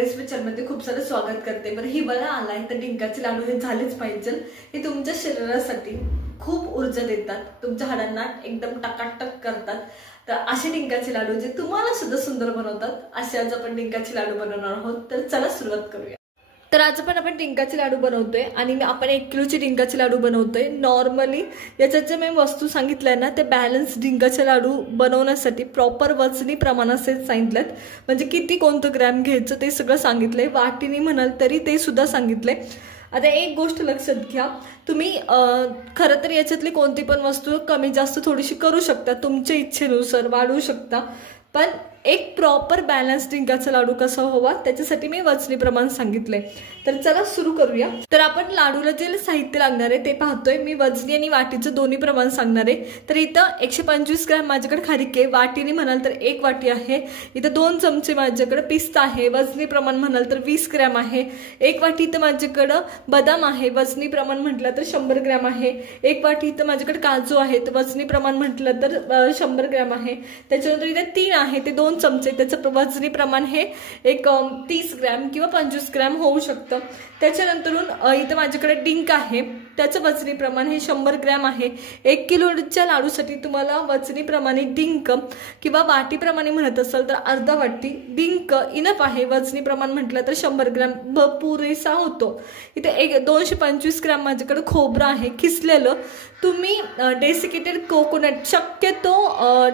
Recipe चॅनलमध्ये खूप सारं स्वागत करते। बरं ही वेळ आलाय तर डिंकाचे लाडू हे झालेच पाहिजे। हे तुमच्या शरीरासाठी खूप ऊर्जा देतात, तुमच्या हाडांना एकदम टकाटक करतात। तर असे डिंकाचे लाडू जे तुम्हाला सुद्धा सुंदर बनवतात, असे आज आपण डिंकाचे लाडू बनवणार आहोत। तर चला सुरुवात करूया। तर आज आपण डिंकाचे लाडू बनवतोय आणि आपण 1 किलोचे डिंकाचे लाडू बनवतोय। नॉर्मली याच्यात जे मी वस्तू सांगितल्या ना ते बॅलन्स डिंकाचे लाडू बनवण्यासाठी प्रॉपर वजनी प्रमाणात सांगितलेत। म्हणजे किती कोणतं ग्रॅम घ्यायचं ते सगळं सांगितलंय, वाटीने म्हणाल तरी ते सुद्धा सांगितलंय। आता एक गोष्ट लक्षात घ्या, तुम्ही खरं तर याच्यातली कोणती पण वस्तू कमी जास्त थोडीशी करू शकता, तुमच्या इच्छेनुसार वाढवू शकता, पण एक प्रॉपर बॅलन्स डिंकाचा लाडू कसा व्हावा त्याच्यासाठी मी वजनी प्रमाण सांगितलंय। तर चला सुरू करूया। तर आपण लाडूला जे साहित्य लागणार आहे ते पाहतोय। मी वजनी आणि वाटीचं दोन्ही प्रमाण सांगणार आहे। तर इथं 125 ग्रॅम माझ्याकडे खारीक आहे, वाटीने म्हणाल तर 1 वाटी आहे। इथं 2 चमचे माझ्याकडे पिस्ता आहे, वजनी प्रमाण म्हणाल तर 20 ग्रॅम आहे। 1 वाटी इथं माझ्याकडे बदाम आहे, वजनी प्रमाण म्हटलं तर 100 ग्रॅम आहे। 1 वाटी इथं माझ्याकडे काजू आहे, तर वजनी प्रमाण म्हटलं तर 100 ग्रॅम आहे। त्याच्यानंतर इथे 3 आहे ते 2 चमचे, त्याचं वजनी प्रमाण हे एक 30 ग्रॅम किंवा 25 ग्रॅम होऊ शकतं। त्याच्यानंतरून इथं माझ्याकडे डिंक आहे, त्याचं वजनी प्रमाण हे 100 ग्रॅम आहे। 1 किलोच्या लाडूसाठी तुम्हाला वजनी प्रमाणे डिंक किंवा वाटीप्रमाणे म्हणत असाल तर अर्धा वाटी डिंक इनफ आहे। वजनी प्रमाण म्हटलं तर 100 ग्रॅम पुरेसा होतो। इथे 225 ग्रॅम माझ्याकडे खोबरं आहे खिसलेलं। तुम्ही डेसिकेटेड कोकोनट शक्यतो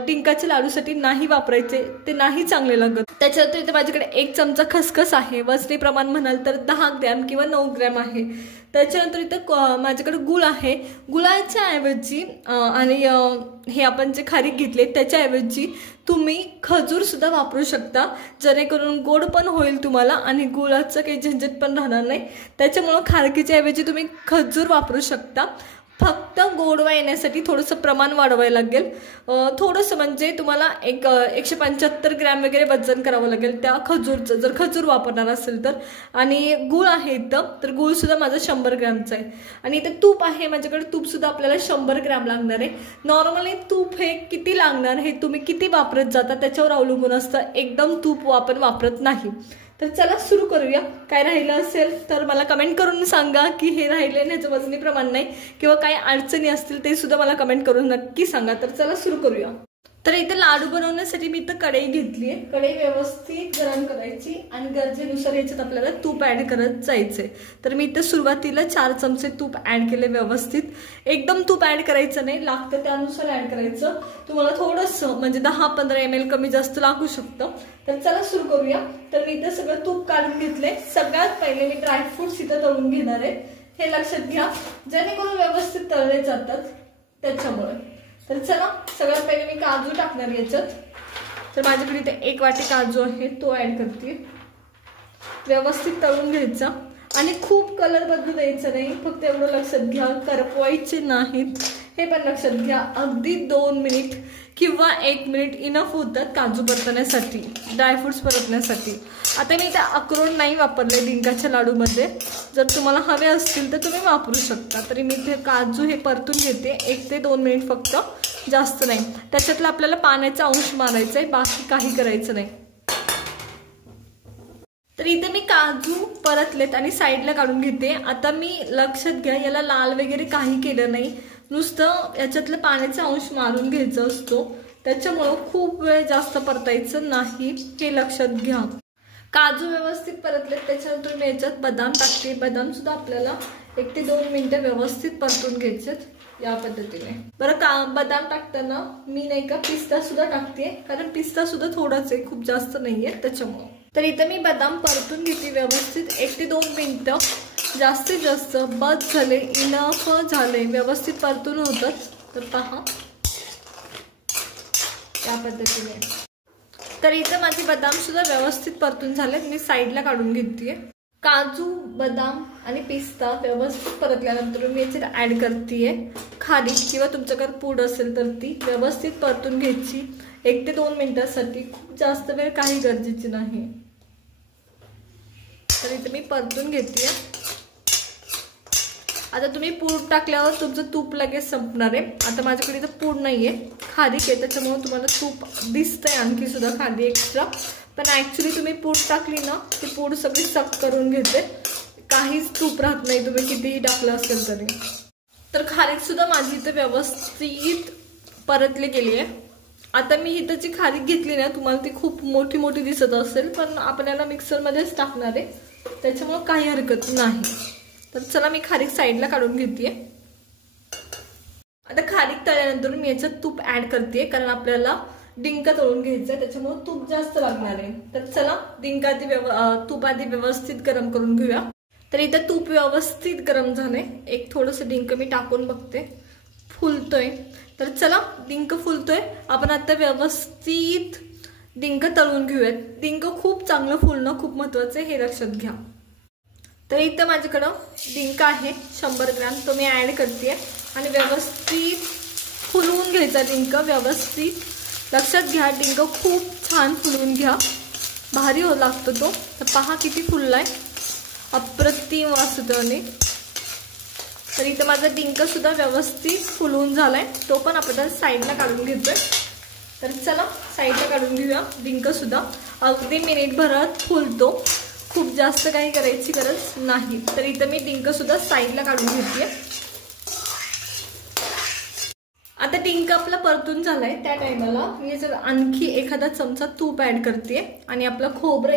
डिंकाच्या लाडूसाठी नाही वापरायचे, ते नाही चांगले लागत। त्याच्यानंतर इथे माझ्याकडे 1 चमचा खसखस आहे, वजनी प्रमाण म्हणाल तर 10 ग्रॅम किंवा 9 ग्रॅम आहे। त्याच्यानंतर इथं माझ्याकडे गुळ आहे, गुळाच्या ऐवजी आणि हे आपण जे खारीक घेतले त्याच्याऐवजी तुम्ही खजूर सुद्धा वापरू शकता, जेणेकरून गोड पण होईल तुम्हाला आणि गुळाचं काही झंझट पण राहणार नाही। त्याच्यामुळे खारकीच्या ऐवजी तुम्ही खजूर वापरू शकता। फक्त गोडवा येण्यासाठी थोडंसं प्रमाण वाढवायला लागेल, थोडंसं म्हणजे तुम्हाला 175 ग्रॅम वगैरे वजन करावं लागेल त्या खजूरचं, जर खजूर वापरणार असेल तर। आणि गूळ आहे इथं, तर गूळ सुद्धा माझं 100 ग्रॅमचं आहे। आणि इथं तूप आहे माझ्याकडे, तूप सुद्धा आपल्याला 100 ग्रॅम लागणार आहे। नॉर्मली तूप हे किती लागणार हे तुम्ही किती वापरत जाता त्याच्यावर अवलंबून असतं, एकदम तूप आपण वापरत नाही। तर चला सुरू करूया। काय राहिलं असेल तर मला कमेंट करून सांगा की हे राहिले आणि ह्याचं वजनी प्रमाण नाही, किंवा काही अडचणी असतील ते सुद्धा मला कमेंट करून नक्की सांगा। तर चला सुरू करूया। तर इथे लाडू बनवण्यासाठी मी इथं कढई घेतली आहे, कढई व्यवस्थित गरम करायची आणि गरजेनुसार याच्यात आपल्याला तूप ऍड करत जायचंय। तर मी इथं सुरुवातीला 4 चमचे तूप ऍड केले व्यवस्थित। एकदम तूप ऍड करायचं नाही, लागतं त्यानुसार ऍड करायचं। तुम्हाला थोडंसं म्हणजे 10-15 ml कमी जास्त लागू शकतं। तर चला सुरू करूया। तर मी इथं सगळं तूप काढून घेतलंय। सगळ्यात पहिले मी ड्रायफ्रुट्स इथं तळून घेणार आहे, हे लक्षात घ्या, जेणेकरून व्यवस्थित तळले जातात त्याच्यामुळे। तर चला सगळ्यात पहिले मी काजू टाकणार याच्यात। तर माझ्याकडे इथे 1 वाटी काजू आहे, तो ऍड करते। व्यवस्थित तळून घ्यायचा आणि खूप कलर बदलू द्यायचा नाही, फक्त एवढं लक्षात घ्या करपवायचे नाहीत, हे पण लक्षात घ्या। अगदी 2 मिनिट किंवा 1 मिनिट इनफ होतात काजू परतण्यासाठी, ड्रायफ्रुट्स परतण्यासाठी। आता मी इथे अक्रोड नाही वापरले डिंकाच्या लाडूमध्ये, जर तुम्हाला हवे असतील तर तुम्ही वापरू शकता। तरी मी इथे काजू हे परतून घेते 1 ते 2 मिनिट फक्त, जास्त नाही। त्याच्यातला आपल्याला पाण्याचा अंश मारायचा आहे, बाकी काही करायचं नाही। तर इथे मी काजू परतलेत आणि साईडला काढून घेते। आता मी लक्षात घ्या, याला लाल वगैरे काही केलं नाही, नुसतं याच्यातलं पाण्याचा अंश मारून घ्यायचा असतो, त्याच्यामुळं खूप वेळ जास्त परतायचं नाही, हे लक्षात घ्या। काजू व्यवस्थित परतलेत, त्याच्यानंतर मी याच्यात बदाम टाकते। बदाम सुद्धा आपल्याला 1 ते 2 मिनिटं व्यवस्थित परतून घ्यायचेत या पद्धतीने। बरं बदाम टाकताना मी नाही का पिस्ता सुद्धा टाकते, कारण पिस्ता सुद्धा थोडाच आहे, खूप जास्त नाहीये त्याच्यामुळे। तर इथं मी बदाम परतून घेते व्यवस्थित 1 ते 2 मिनिटं, जास्तीत जास्त बस झाले, इनफ झाले, व्यवस्थित परतून होतात। तर पहा या पद्धतीने। तर इथं माझे बदाम सुद्धा व्यवस्थित परतून झाले, मी साईडला काढून घेते। काजू, बदाम आणि पिस्ता व्यवस्थित परतल्यानंतर मी याच्यात ऍड करते खारीक, किंवा तुमच्याकडे पूड असेल तर ती व्यवस्थित परतून घ्यायची 1 ते 2 मिनिटांसाठी, खूप जास्त वेळ काही गरजेची नाही। तर इथे मी परतून घेते। आता तुम्ही पूड टाकल्यावर तुमचं तूप लगेच संपणार आहे। आता माझ्याकडे इथं पूड नाहीये, खारीक आहे, त्याच्यामुळे तुम्हाला तूप दिसतंय आणखी सुद्धा खाली एक्स्ट्रा, पण ऍक्च्युली तुम्ही पूड टाकली ना ती पूड सगळी सक करून घेते, काहीच तूप राहत नाही तुम्ही कितीही टाकलं असेल तरी. तर खारीक सुद्धा माझी इथे व्यवस्थित परतली गेली आहे. आता मी इथं जी खारीक घेतली ना तुम्हाला ती खूप मोठी मोठी दिसत असेल, पण आपल्याला मिक्सरमध्येच टाकणार आहे त्याच्यामुळे काही हरकत नाही. तर चला मी खारीक साईडला काढून घेते. आता खारीक तळल्यानंतर मी याच्यात तूप ऍड करते, कारण आपल्याला डिंक तळून घ्यायचंय त्याच्यामुळे तूप जास्त लागणार आहे. तर चला तूप आधी व्यवस्थित गरम करून घेऊया. तर इथं तूप व्यवस्थित गरम झालंय. एक थोडंसं डिंक मी टाकून बघते, फुलतोय. तर चला डिंक फुलतोय, आपण आता व्यवस्थित डिंक तळून घेऊयात. डिंक खूप चांगलं फुलणं खूप महत्वाचं आहे, हे लक्षात घ्या. तर इथं माझ्याकडं डिंक आहे 100 ग्रॅम, तो मी ऍड करते आणि व्यवस्थित फुलवून घ्यायचा डिंक. व्यवस्थित लक्षात घ्या, डिंक खूप छान फुलवून घ्या, भारी हो लागतो तो. तर पहा किती फुललाय, अप्रतिम वासुदेवाने. तर इथं माझा डिंक सुद्धा व्यवस्थित फुलवून झालाय, तो पण आपण साईडला काढून घेतोय. तर चला साईडला काढून घेऊया. डिंक सुद्धा अगदी मिनिटभरात फुलतो, खूप जास्त काही करायची गरज नाही. तर इथं मी डिंक सुद्धा साईडला काढून घेते. आता डिंक आपला परतून झालाय, त्या टायमाला मी जर आणखी एखादा चमचा तूप ऍड करते आणि आपलं खोबरं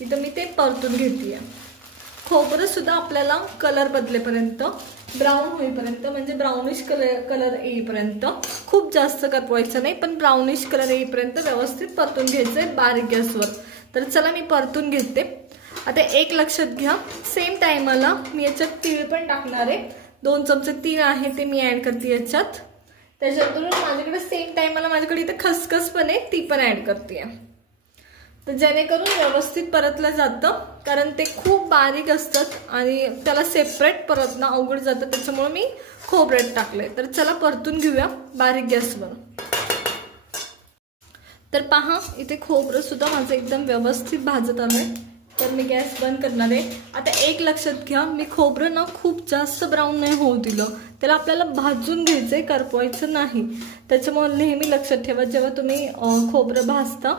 इथं मी ते परतून घेते. खोबरं सुद्धा आपल्याला कलर बदलेपर्यंत, ब्राऊन होईपर्यंत, म्हणजे ब्राउनिश कलर येईपर्यंत, खूप जास्त करपवायचं नाही पण ब्राउनिश कलर येईपर्यंत व्यवस्थित परतून घ्यायचंय बारीक गॅसवर. तर चला मी परतून घेते. आता एक लक्षात घ्या, सेम टायमाला मी याच्यात तीळ पण टाकणार आहे. 2 चमचे तीळ आहे ते मी ऍड करते याच्यात. त्याच्यातून माझ्याकडे सेम टायमाला माझ्याकडे इथे खसखस पण आहे, ती पण ऍड करते. तर जेणेकरून व्यवस्थित परतलं जातं, कारण ते खूप बारीक असतात आणि त्याला सेपरेट परतणं अवघड जातं, त्याच्यामुळे मी खोबरं टाकलंय. तर चला परतून घेऊया बारीक गॅसवर. तर पहा इथे खोबरं सुद्धा माझं एकदम व्यवस्थित भाजत आलंय. तर मी गॅस बंद करणार आहे. आता एक लक्षात घ्या, मी खोबरं ना खूप जास्त ब्राऊन नाही होऊ दिलं, त्याला आपल्याला भाजून घ्यायचंय, करपवायचं नाही. त्याच्यामुळे नेहमी लक्षात ठेवा, जेव्हा तुम्ही खोबरं भाजता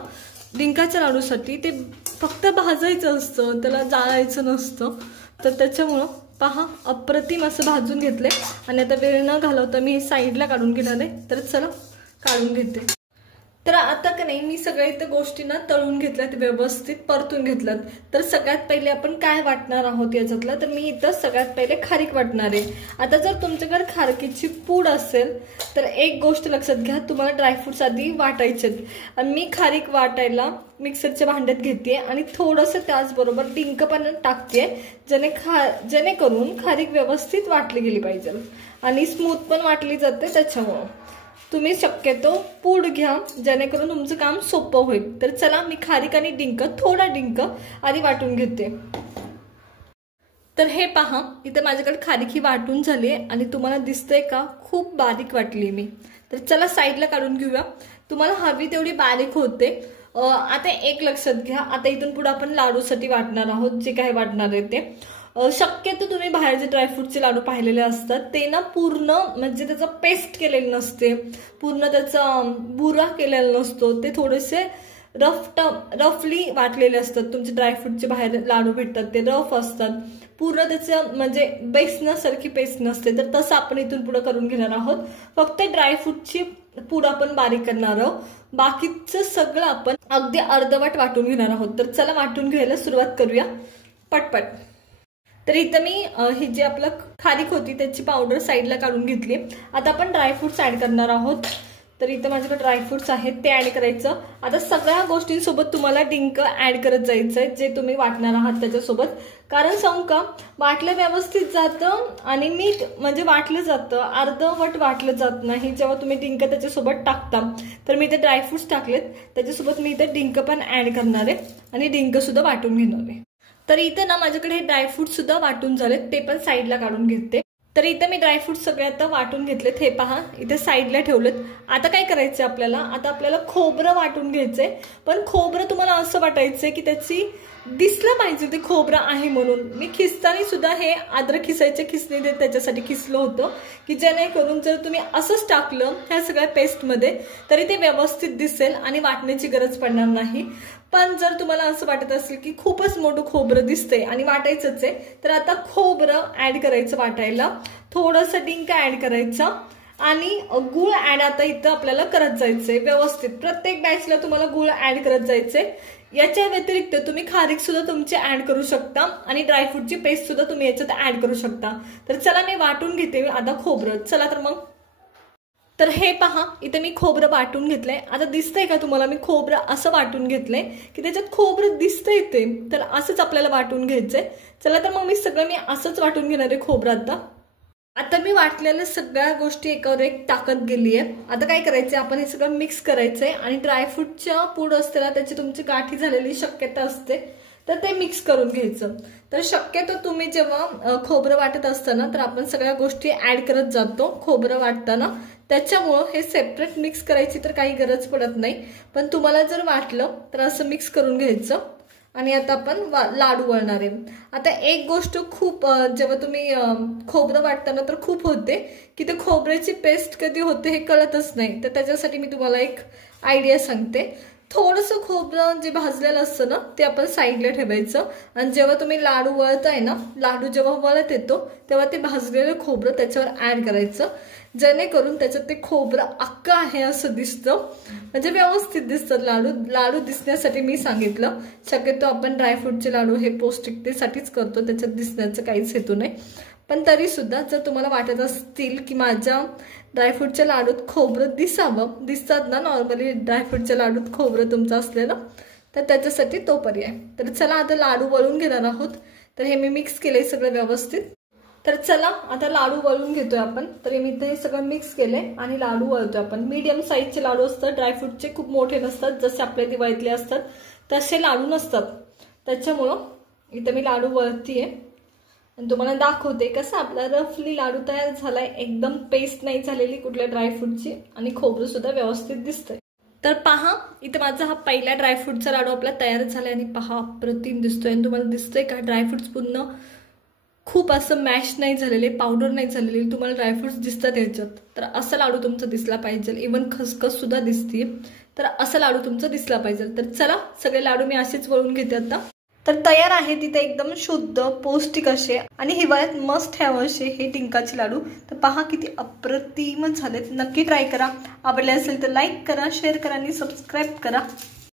डिंकाच्या लाडूसाठी ते फक्त भाजायचं असतं, त्याला जाळायचं नसतं. तर त्याच्यामुळं पहा अप्रतिम असं भाजून घेतलंय आणि आता वेळ न घालवता मी साईडला काढून घेणार आहे. तर चला काढून घेते. तर आता का नाही मी सगळ्या इथं गोष्टींना तळून घेतल्यात, व्यवस्थित परतून घेतल्यात. तर सगळ्यात पहिले आपण काय वाटणार आहोत याच्यातलं, तर मी इथं सगळ्यात पहिले खारीक वाटणार आहे. आता जर तुमच्याकडे खारकीची पूड असेल तर एक गोष्ट लक्षात घ्या, तुम्हाला ड्रायफ्रुट्स आधी वाटायचे. आणि मी खारीक वाटायला मिक्सरच्या भांड्यात घेते आणि थोडंसं त्याचबरोबर डिंक पण टाकते, जेणेकरून खारीक व्यवस्थित वाटली गेली पाहिजे आणि स्मूथ पण वाटली जाते. त्याच्यामुळं तुम्ही शक्यतो पूड घ्या, जेणेकरून तुमचं काम सोपं होईल. तर चला मी खारीक आणि डिंक, थोडा डिंक आधी वाटून घेते. तर हे पहा इथे माझ्याकडे खारीक ही वाटून झाली आहे आणि तुम्हाला दिसतंय का खूप बारीक वाटली मी. तर चला साईडला काढून घेऊया. तुम्हाला हवी तेवढी बारीक होते. आता एक लक्षात घ्या, आता इथून पुढे आपण लाडूसाठी वाटणार आहोत, जे काही वाटणार आहे ते शक्यतो तुम्ही बाहेरचे ड्रायफ्रूटचे लाडू पाहिलेले असतात, ते ना पूर्ण म्हणजे त्याचं पेस्ट केलेलं नसते, पूर्ण त्याचा बुरा केलेला नसतो, ते थोडेसे रफली वाटलेले असतात. तुमचे ड्रायफ्रूटचे बाहेर लाडू भेटतात ते रफ असतात, पूर्ण त्याचं म्हणजे बेसनासारखी पेस्ट नसते. तर तसं आपण इथून पुढे करून घेणार आहोत. फक्त ड्रायफ्रूटची पूड आपण बारीक करणार आहोत, बाकीचं सगळं आपण अगदी अर्धवट वाटून घेणार आहोत. तर चला वाटून घ्यायला सुरुवात करूया पटपट. तर इथं मी ही जी आपलं खारीक होती त्याची पावडर साईडला काढून घेतली. आता आपण ड्रायफ्रुट्स ऍड करणार आहोत. तर इथं माझ्याकडे ड्रायफ्रुट्स आहेत ते ऍड करायचं. आता सगळ्या गोष्टींसोबत तुम्हाला डिंक ऍड करत जायचंय, जे तुम्ही वाटणार आहात त्याच्यासोबत. कारण सांगू का, वाटलं व्यवस्थित जातं आणि मीठ म्हणजे वाटलं जातं, अर्धवट वाटलं जात नाही जेव्हा तुम्ही डिंक त्याच्यासोबत टाकता. तर मी इथे ड्रायफ्रुट्स टाकलेत, त्याच्यासोबत मी इथे डिंक पण ऍड करणार आहे आणि डिंक सुद्धा वाटून घेणार आहे. तर इथे ना माझ्याकडे हे ड्रायफ्रूट सुद्धा वाटून झालेत, ते पण साईडला काढून घेते. तर इथे मी ड्रायफ्रूट सगळे आता वाटून घेतलेत, हे पहा इथे साईडला ठेवलेत. आता काय करायचंय आपल्याला, आता आपल्याला खोबरं वाटून घ्यायचंय. पण खोबरं तुम्हाला असं वाटायचंय की त्याची दिसलं पाहिजे ते खोबरं आहे म्हणून. मी खिसताना सुद्धा हे अद्रक खिसायचे खिसणी देत त्याच्यासाठी खिसलं होतं, की जेणेकरून जर तुम्ही असंच टाकलं ह्या सगळ्या पेस्टमध्ये तरी ते व्यवस्थित दिसेल आणि वाटण्याची गरज पडणार नाही. पण जर तुम्हाला असं वाटत असेल की खूपच मोठं खोबरं दिसतंय आणि वाटायचंच आहे, तर आता खोबरं ऍड करायचं वाटायला, थोडंसं डिंक ऍड करायचा आणि गुळ ऍड आता इथं आपल्याला करत जायचंय व्यवस्थित. प्रत्येक बॅचला तुम्हाला गुळ ऍड करत जायचंय. याच्या व्यतिरिक्त तुम्ही खारीक सुद्धा तुमची ऍड करू शकता आणि ड्रायफ्रूटची पेस्ट सुद्धा तुम्ही याच्यात ऍड करू शकता. तर चला मी वाटून घेते आता खोबरं. चला तर मग. तर हे पहा, इथे मी खोबरं वाटून घेतलंय. आता दिसतंय का तुम्हाला मी खोबरं असं वाटून घेतलंय की त्याच्यात खोबरं दिसतंय ते, तर असंच आपल्याला वाटून घ्यायचंय. चला तर मग मी सगळं असंच वाटून घेणार आहे खोबरं. आता मी वाटलेल्या सगळ्या गोष्टी एकावर एक टाकत गेली आहे. आता काय करायचंय, आपण हे सगळं मिक्स करायचंय आणि ड्रायफ्रूटच्या पूड असते ना त्याची तुमची गाठी झालेली शक्यता असते, तर ते मिक्स करून घ्यायचं. तर शक्यतो तुम्ही जेव्हा खोबरं वाटत असताना तर आपण सगळ्या गोष्टी ऍड करत जातो खोबरं वाटताना, त्याच्यामुळं हे सेपरेट मिक्स करायची तर काही गरज पडत नाही. पण तुम्हाला जर वाटलं तर असं मिक्स करून घ्यायचं. आणि आता आपण लाडू वळणार आहे. आता एक गोष्ट खूप जेव्हा तुम्ही खोबरं वाटताना तर खूप होते की ते खोबऱ्याची पेस्ट कधी होते हे कळतच नाही. तर त्याच्यासाठी मी तुम्हाला एक आयडिया सांगते. थोडंसं खोबरं जे भाजलेलं असतं ना ते आपण साईडला ठेवायचं आणि जेव्हा तुम्ही लाडू वळताय ना, लाडू जेव्हा वळत येतो तेव्हा ते भाजलेलं खोबरं त्याच्यावर ऍड करायचं, जेणेकरून त्याच्यात ते खोबरं अख्खं आहे असं दिसतं, म्हणजे व्यवस्थित दिसतं लाडू. लाडू दिसण्यासाठी मी सांगितलं. शक्यतो आपण ड्रायफ्रूटचे लाडू हे पौष्टिकतेसाठीच करतो, त्याच्यात दिसण्याचं काहीच हेतू नाही. पण तरी सुद्धा जर तुम्हाला वाटत असतील की माझ्या ड्रायफ्रूटच्या लाडूत खोबरं दिसतात ना नॉर्मली ड्रायफ्रूटच्या लाडूत खोबरं तुमचं असलेलं, तर त्याच्यासाठी तो पर्याय. तर चला आता लाडू वळून घेणार आहोत. तर हे मी मिक्स केलंय सगळं व्यवस्थित. तर चला आता लाडू वळून घेतोय आपण. तर मी इथे हे सगळं मिक्स केलंय आणि लाडू वळतोय आपण. मीडियम साईजचे लाडू असतात, ड्रायफ्रूटचे खूप मोठे नसतात, जसे आपल्या दिवाळीतले असतात तसे लाडू नसतात. त्याच्यामुळं इथे मी लाडू वळतीये आणि तुम्हाला दाखवते कसं आपला रफली लाडू तयार झालाय. एकदम पेस्ट नाही झालेली कुठल्या ड्रायफ्रूटची आणि खोबरं सुद्धा व्यवस्थित दिसतंय. तर पहा, इथे माझा हा पहिला ड्रायफ्रूटचा लाडू आपला तयार झालाय आणि पहा अप्रतिम दिसतोय. आणि तुम्हाला दिसतंय का ड्रायफ्रूट्स पूर्ण खूप असं मॅश नाही झालेले, पावडर नाही झालेले, तुम्हाला ड्रायफ्रूट्स दिसतात याच्यात. तर असं लाडू तुमचा दिसला पाहिजे. इवन खसखस सुद्धा दिसते. तर असं लाडू तुमचा दिसला पाहिजे. तर चला सगळे लाडू मी असेच वळून घेते आता. तर तयार आहे तिथे एकदम शुद्ध पौष्टिक असे आणि हिवाळ्यात मस्ट हॅव असे हे डिंकाचे लाडू. तर पहा किती अप्रतिम झालेत. नक्की ट्राय करा. आवडले असेल तर लाईक करा, शेअर करा आणि सबस्क्राईब करा.